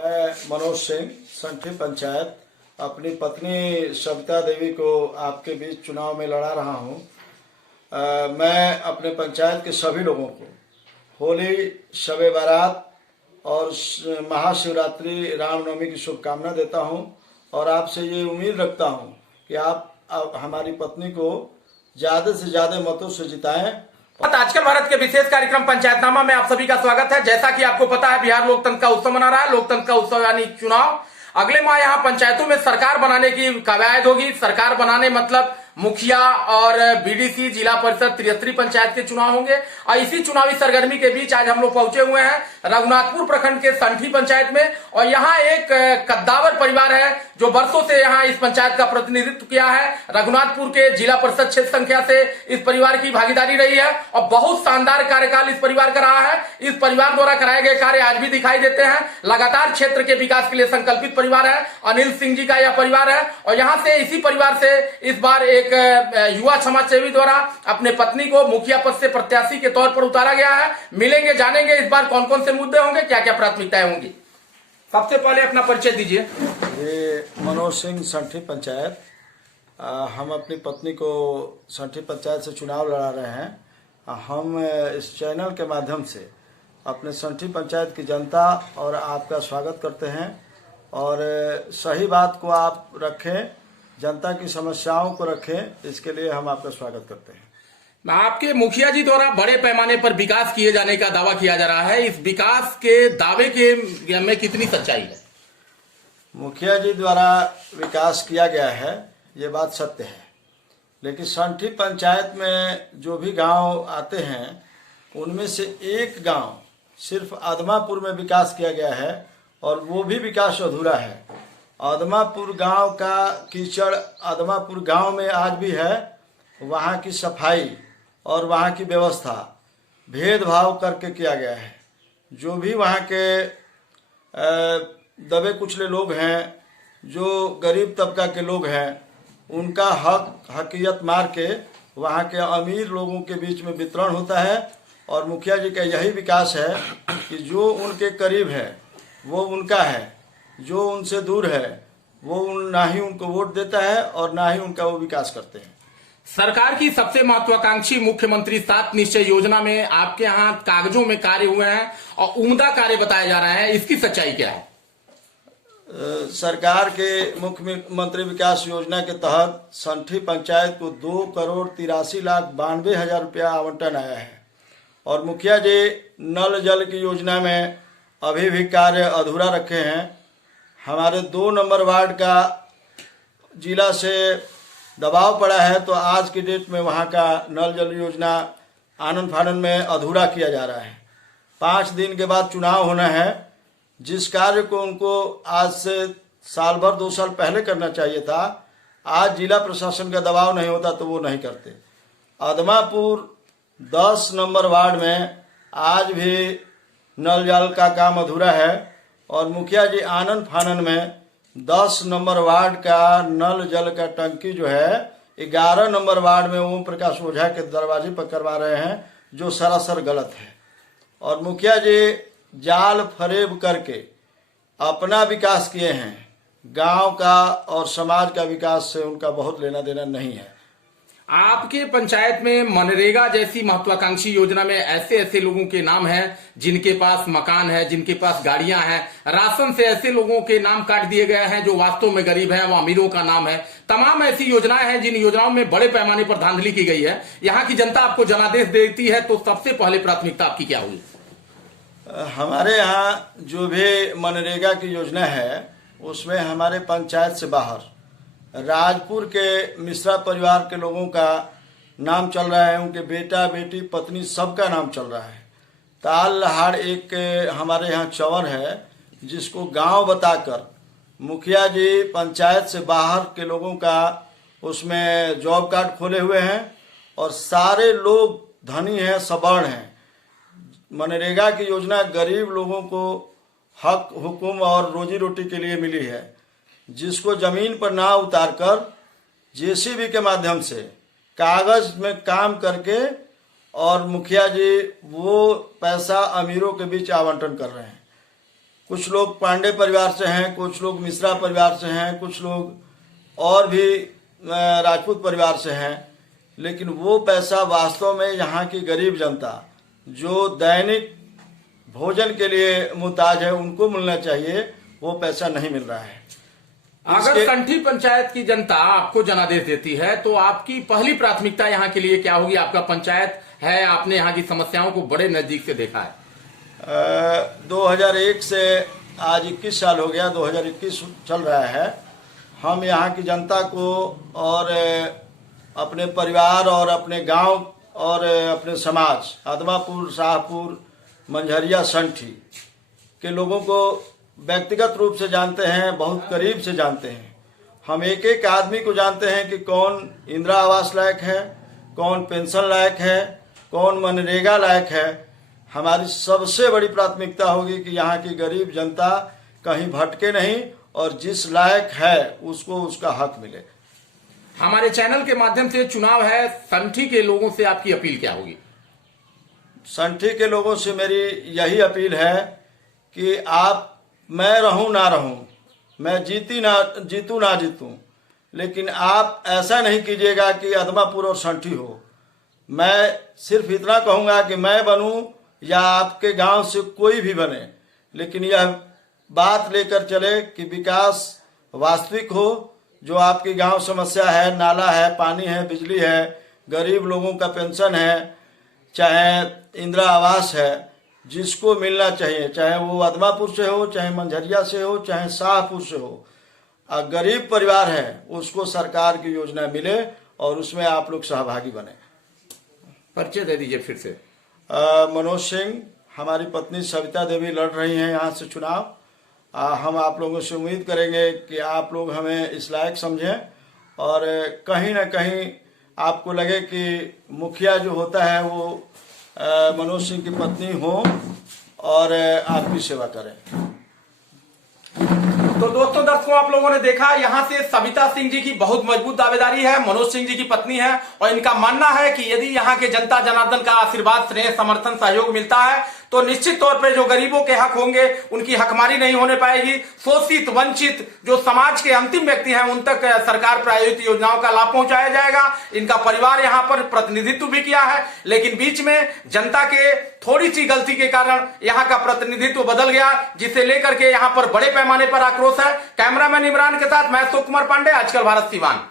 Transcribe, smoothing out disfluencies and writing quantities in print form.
मैं मनोज सिंह संठी पंचायत अपनी पत्नी सविता देवी को आपके बीच चुनाव में लड़ा रहा हूं। मैं अपने पंचायत के सभी लोगों को होली, शबे बारात और महाशिवरात्रि, रामनवमी की शुभकामना देता हूं और आपसे ये उम्मीद रखता हूं कि आप हमारी पत्नी को ज़्यादा से ज़्यादा मतों से जिताएं। आजकल भारत के विशेष कार्यक्रम पंचायतनामा में आप सभी का स्वागत है। जैसा कि आपको पता है, बिहार लोकतंत्र का उत्सव मना रहा है। लोकतंत्र का उत्सव यानी चुनाव। अगले माह यहाँ पंचायतों में सरकार बनाने की कवायद होगी। सरकार बनाने मतलब मुखिया और बीडीसी, जिला परिषद, त्रिस्तरीय पंचायत के चुनाव होंगे। और इसी चुनावी सरगर्मी के बीच आज हम लोग पहुंचे हुए हैं रघुनाथपुर प्रखंड के संठी पंचायत में। और यहाँ एक कद्दावर परिवार है जो वर्षों से यहाँ इस पंचायत का प्रतिनिधित्व किया है। रघुनाथपुर के जिला परिषद क्षेत्र संख्या से इस परिवार की भागीदारी रही है और बहुत शानदार कार्यकाल इस परिवार का रहा है। इस परिवार द्वारा कराए गए कार्य आज भी दिखाई देते हैं। लगातार क्षेत्र के विकास के लिए संकल्पित परिवार है। अनिल सिंह जी का यह परिवार है और यहाँ से इसी परिवार से इस बार एक युवा समाज सेवी द्वारा अपने पत्नी को मुखिया पद से प्रत्याशी के तौर पर उतारा गया है। मिलेंगे, जानेंगे इस बार कौन कौन से मुद्दे होंगे, क्या क्या प्राथमिकताएं होंगी। सबसे पहले अपना परिचय दीजिए। ये मनोज सिंह संठी पंचायत। हम अपनी पत्नी को संठी पंचायत से चुनाव लड़ा रहे हैं। हम इस चैनल के माध्यम से अपने संठी पंचायत की जनता और आपका स्वागत करते हैं और सही बात को आप रखें, जनता की समस्याओं को रखें, इसके लिए हम आपका स्वागत करते हैं। आपके मुखिया जी द्वारा बड़े पैमाने पर विकास किए जाने का दावा किया जा रहा है। इस विकास के दावे के में कितनी सच्चाई है? मुखिया जी द्वारा विकास किया गया है, ये बात सत्य है। लेकिन संठी पंचायत में जो भी गांव आते हैं उनमें से एक गांव सिर्फ आदमापुर में विकास किया गया है और वो भी विकास अधूरा है। आदमापुर गांव का कीचड़ आदमापुर गांव में आज भी है। वहाँ की सफाई और वहाँ की व्यवस्था भेदभाव करके किया गया है। जो भी वहाँ के दबे कुचले लोग हैं, जो गरीब तबका के लोग हैं, उनका हकीयत मार के वहाँ के अमीर लोगों के बीच में वितरण होता है। और मुखिया जी का यही विकास है कि जो उनके करीब है वो उनका है, जो उनसे दूर है वो ना ही उनको वोट देता है और ना ही उनका वो विकास करते हैं। सरकार की सबसे महत्वाकांक्षी मुख्यमंत्री 7 निश्चय योजना में आपके यहाँ कागजों में कार्य हुए हैं और उम्दा कार्य बताया जा रहा है, इसकी सच्चाई क्या है? सरकार के मुख्यमंत्री विकास योजना के तहत संठी पंचायत को 2,83,92,000 रुपया आवंटन आया है और मुखिया जी नल जल की योजना में अभी भी कार्य अधूरा रखे हैं। हमारे 2 नंबर वार्ड का जिला से दबाव पड़ा है तो आज की डेट में वहाँ का नल जल योजना आनन फानन में अधूरा किया जा रहा है। 5 दिन के बाद चुनाव होना है। जिस कार्य को उनको आज से साल भर 2 साल पहले करना चाहिए था, आज जिला प्रशासन का दबाव नहीं होता तो वो नहीं करते। आदमापुर 10 नंबर वार्ड में आज भी नल जल का काम अधूरा है और मुखिया जी आनन फानन में 10 नंबर वार्ड का नल जल का टंकी जो है 11 नंबर वार्ड में ओम प्रकाश ओझा के दरवाजे पर करवा रहे हैं, जो सरासर गलत है। और मुखिया जी जाल फरेब करके अपना विकास किए हैं, गांव का और समाज का विकास से उनका बहुत लेना देना नहीं है। आपके पंचायत में मनरेगा जैसी महत्वाकांक्षी योजना में ऐसे ऐसे लोगों के नाम हैं जिनके पास मकान है, जिनके पास गाड़ियां हैं। राशन से ऐसे लोगों के नाम काट दिए गए हैं जो वास्तव में गरीब हैं, वो अमीरों का नाम है। तमाम ऐसी योजनाएं हैं जिन योजनाओं में बड़े पैमाने पर धांधली की गई है। यहाँ की जनता आपको जनादेश देती है तो सबसे पहले प्राथमिकता आपकी क्या हुई? हमारे यहाँ जो भी मनरेगा की योजना है उसमें हमारे पंचायत से बाहर राजपुर के मिश्रा परिवार के लोगों का नाम चल रहा है। उनके बेटा बेटी पत्नी सबका नाम चल रहा है। ताल लहाड़ एक हमारे यहाँ चंवर है जिसको गांव बताकर मुखिया जी पंचायत से बाहर के लोगों का उसमें जॉब कार्ड खोले हुए हैं और सारे लोग धनी हैं, सबर्ण हैं। मनरेगा की योजना गरीब लोगों को हक हुकुम और रोजी रोटी के लिए मिली है, जिसको जमीन पर ना उतारकर जेसीबी के माध्यम से कागज में काम करके और मुखिया जी वो पैसा अमीरों के बीच आवंटन कर रहे हैं। कुछ लोग पांडे परिवार से हैं, कुछ लोग मिश्रा परिवार से हैं, कुछ लोग और भी राजपूत परिवार से हैं, लेकिन वो पैसा वास्तव में यहाँ की गरीब जनता जो दैनिक भोजन के लिए मुहताज है उनको मिलना चाहिए, वो पैसा नहीं मिल रहा है। अगर कंठी पंचायत की जनता आपको जनादेश देती है तो आपकी पहली प्राथमिकता यहाँ के लिए क्या होगी? आपका पंचायत है, आपने यहाँ की समस्याओं को बड़े नजदीक से देखा है। 2001 से आज 21 साल हो गया, 2021 चल रहा है। हम यहाँ की जनता को और अपने परिवार और अपने गांव और अपने समाज आदमापुर, शाहपुर, मंझरिया, संठी के लोगों को व्यक्तिगत रूप से जानते हैं, बहुत करीब से जानते हैं। हम एक एक आदमी को जानते हैं कि कौन इंदिरा आवास लायक है, कौन पेंशन लायक है, कौन मनरेगा लायक है। हमारी सबसे बड़ी प्राथमिकता होगी कि यहाँ की गरीब जनता कहीं भटके नहीं और जिस लायक है उसको उसका हक मिले। हमारे चैनल के माध्यम से चुनाव है, संठी के लोगों से आपकी अपील क्या होगी? संठी के लोगों से मेरी यही अपील है कि आप, मैं रहूं ना रहूं, मैं जीतूं ना जीतूं, लेकिन आप ऐसा नहीं कीजिएगा कि आदमापुर और संठी हो। मैं सिर्फ इतना कहूंगा कि मैं बनूं या आपके गांव से कोई भी बने, लेकिन यह बात लेकर चले कि विकास वास्तविक हो। जो आपकी गांव समस्या है, नाला है, पानी है, बिजली है, गरीब लोगों का पेंशन है, चाहे इंदिरा आवास है, जिसको मिलना चाहिए, चाहे वो आदमापुर से हो, चाहे मंझरिया से हो, चाहे शाहपुर से हो, गरीब परिवार है उसको सरकार की योजना मिले और उसमें आप लोग सहभागी बने। परिचय दे दीजिए फिर से। मनोज सिंह, हमारी पत्नी सविता देवी लड़ रही हैं यहाँ से चुनाव। हम आप लोगों से उम्मीद करेंगे कि आप लोग हमें इस लायक समझें और कहीं ना कहीं आपको लगे कि मुखिया जो होता है वो मनोज सिंह की पत्नी हो और आपकी सेवा करें। तो दोस्तों, दर्शकों, आप लोगों ने देखा यहाँ से सविता सिंह जी की बहुत मजबूत दावेदारी है, मनोज सिंह जी की पत्नी है और इनका मानना है कि यदि यहाँ के जनता जनार्दन का आशीर्वाद, स्नेह, समर्थन, सहयोग मिलता है तो निश्चित तौर पे जो गरीबों के हक होंगे उनकी हकमारी नहीं होने पाएगी। शोषित, वंचित जो समाज के अंतिम व्यक्ति हैं उन तक सरकार प्रायोजित योजनाओं का लाभ पहुंचाया जाएगा। इनका परिवार यहाँ पर प्रतिनिधित्व भी किया है, लेकिन बीच में जनता के थोड़ी सी गलती के कारण यहाँ का प्रतिनिधित्व बदल गया, जिसे लेकर के यहाँ पर बड़े पैमाने पर आक्रोश है। कैमरामैन इमरान के साथ मैं अशोक कुमार पांडे, आजकल भारत सिवान।